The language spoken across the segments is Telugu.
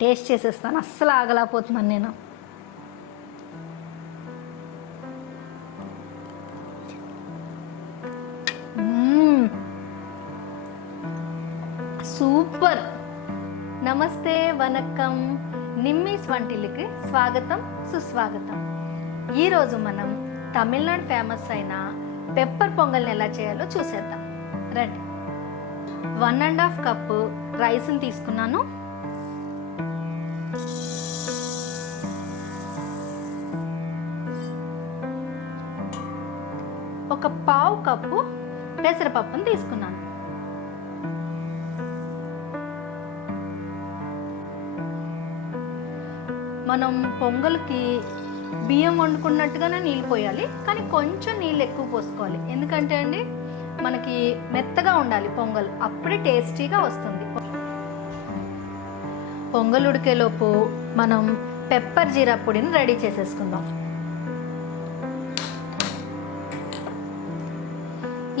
టేస్ట్ చేసేస్తాను. అస్సలు ఆగలేకపోతున్నాను నేను. సూపర్. నమస్తే వనక్కం. నిమ్మీస్ వంటిల్లికి స్వాగతం సుస్వాగతం. ఈరోజు మనం తమిళనాడు ఫేమస్ అయిన పెప్పర్ పొంగల్ని ఎలా చేయాలో చూసేద్దాం. రండి. వన్ అండ్ హాఫ్ కప్పు రైస్ని తీసుకున్నాను. ఒక పావు కప్పు పెసరపప్పును తీసుకున్నాను. మనం పొంగల్కి బియ్యం వండుకున్నట్టుగానే నీళ్ళు పోయాలి కానీ కొంచెం నీళ్ళు ఎక్కువ పోసుకోవాలి. ఎందుకంటే అండి మనకి మెత్తగా ఉండాలి పొంగల్ అప్పుడే టేస్టీగా వస్తుంది. పొంగల్ ఉడికేలోపు మనం పెప్పర్ జీరా పొడిని రెడీ చేసేసుకుందాం.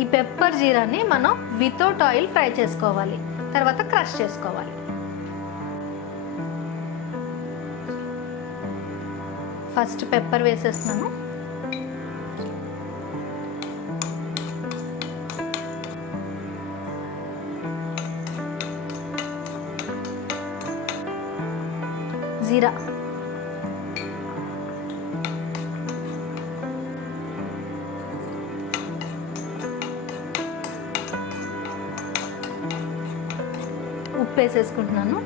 ఈ పెప్పర్ జీరాని మనం వితౌట్ ఆయిల్ ఫ్రై చేసుకోవాలి. తర్వాత క్రష్ చేసుకోవాలి. ఫస్ట్ పెప్పర్ వేసేస్తున్నాను. జీరా. ఉప్పు వేసేసుకుంటున్నాను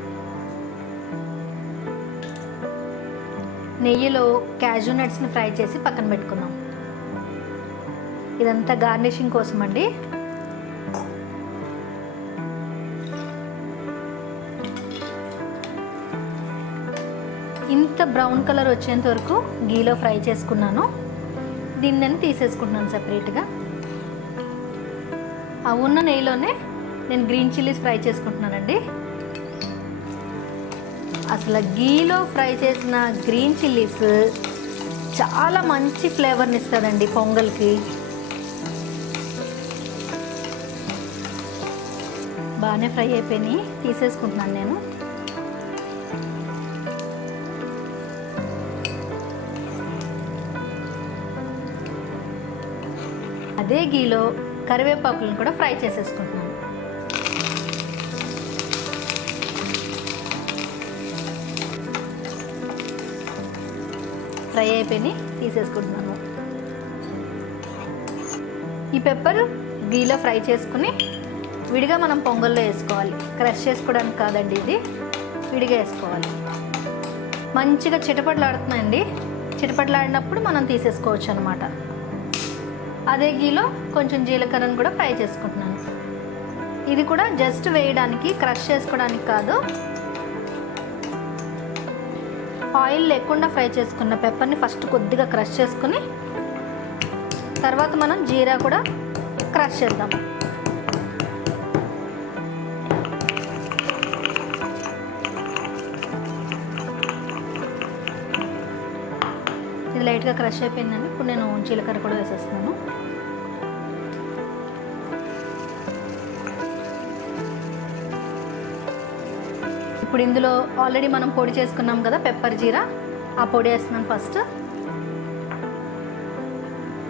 నెయ్యిలో క్యాజూ నట్స్ని ఫ్రై చేసి పక్కన పెట్టుకున్నాం. ఇదంతా గార్నిషింగ్ కోసం అండి ఇంత బ్రౌన్ కలర్ వచ్చేంత వరకు గీలో ఫ్రై చేసుకున్నాను. దీన్ని నేను తీసేసుకుంటున్నాను సపరేట్గా. ఆ ఉన్న నెయ్యిలోనే నేను గ్రీన్ చిల్లీస్ ఫ్రై చేసుకుంటున్నానండి. అసలు గీలో ఫ్రై చేసిన గ్రీన్ చిల్లీస్ చాలా మంచి ఫ్లేవర్ని ఇస్తుందండి పొంగల్కి. బాగానే ఫ్రై అయిపోయినాయి తీసేసుకుంటున్నాను నేను. అదే గీలో కరివేపాకులను కూడా ఫ్రై చేసేసుకుంటున్నాను. ఫ్రై అయిపోయి తీసేసుకుంటున్నాను. ఈ పెప్పర్ గీలో ఫ్రై చేసుకుని విడిగా మనం పొంగల్లో వేసుకోవాలి. క్రష్ చేసుకోవడానికి కాదండి ఇది. విడిగా వేసుకోవాలి. మంచిగా చిటపట్లాడుతున్నాయండి. చిటపట్లాడినప్పుడు మనం తీసేసుకోవచ్చు అనమాట అదే గీలో కొంచెం జీలకర్రను కూడా ఫ్రై చేసుకుంటున్నాను. ఇది కూడా జస్ట్ వేయడానికి క్రష్ చేసుకోవడానికి కాదు. ఆయిల్ లేకుండా ఫ్రై చేసుకున్న పెప్పర్ని ఫస్ట్ కొద్దిగా క్రష్ చేసుకుని తర్వాత మనం జీరా కూడా క్రష్ చేద్దాం. ఇది లైట్గా క్రష్ అయిపోయిందండి. ఇప్పుడు నేను జీలకర్ర కూడా వేసేస్తున్నాను. ఇప్పుడు ఇందులో ఆల్రెడీ మనం పొడి చేసుకున్నాం కదా పెప్పర్ జీరా. ఆ పొడి వేస్తున్నాను ఫస్ట్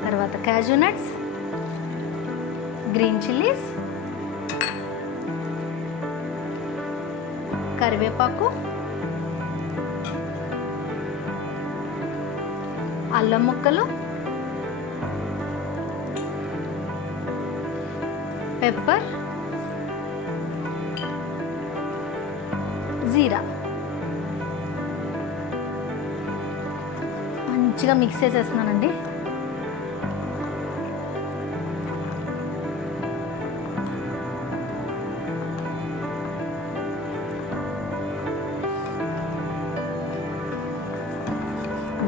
తర్వాత క్యాజూ నట్స్ గ్రీన్ చిల్లీస్ కరివేపాకు అల్లం ముక్కలు పెప్పర్ జీరా. మంచిగా మిక్స్ చేసేస్తున్నానండి.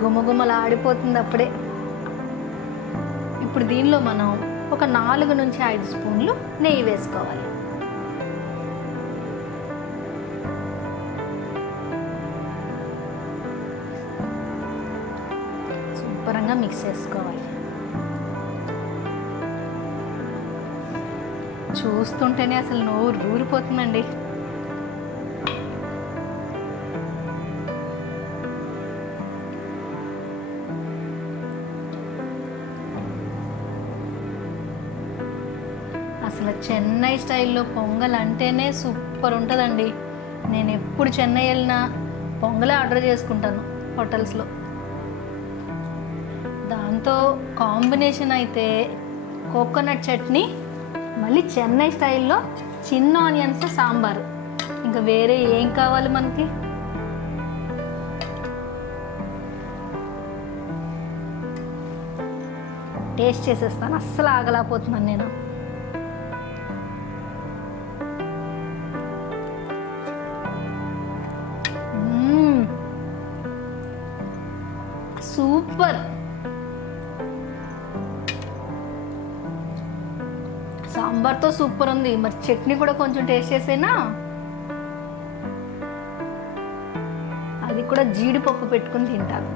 గుమగుమలు ఆడిపోతుంది అప్పుడే. ఇప్పుడు దీనిలో మనం ఒక నాలుగు నుంచి ఐదు స్పూన్లు నెయ్యి వేసుకోవాలి. విధంగా మిక్స్ చేసుకోవాలి. చూస్తుంటేనే అసలు నోరు ఊరిపోతుందండి. అసలు చెన్నై స్టైల్లో పొంగల్ అంటేనే సూపర్ ఉంటుందండి. నేను ఎప్పుడు చెన్నై వెళ్ళినా పొంగలే ఆర్డర్ చేసుకుంటాను హోటల్స్లో. దాంతో కాంబినేషన్ అయితే కోకోనట్ చట్నీ మళ్ళీ చెన్నై స్టైల్లో చిన్న ఆనియన్స్ సాంబారు. ఇంకా వేరే ఏం కావాలి మనకి? టేస్ట్ చేసేస్తాను. అస్సలు ఆగలేకపోతున్నాను నేను. సూపర్. సాంబార్తో సూపర్ ఉంది. మరి చట్నీ కూడా కొంచెం టేస్ట్ చేసేనా? అది కూడా జీడిపప్పు పెట్టుకుని తింటాను.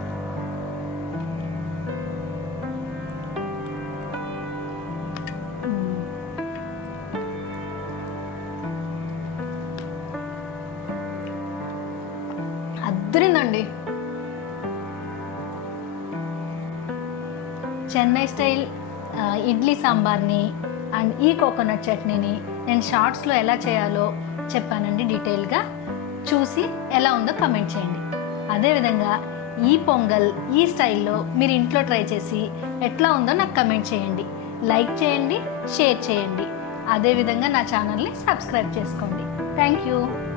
అద్దరిందండి. చెన్నై స్టైల్ ఇడ్లీ సాంబార్ని అండ్ ఈ కోకోనట్ చట్నీని నేను షార్ట్స్లో ఎలా చేయాలో చెప్పానండి డీటెయిల్గా. చూసి ఎలా ఉందో కమెంట్ చేయండి. అదేవిధంగా ఈ పొంగల్ ఈ స్టైల్లో మీరు ఇంట్లో ట్రై చేసి ఎట్లా ఉందో నాకు కమెంట్ చేయండి. లైక్ చేయండి షేర్ చేయండి. అదేవిధంగా నా ఛానల్ని సబ్స్క్రైబ్ చేసుకోండి. Thank you.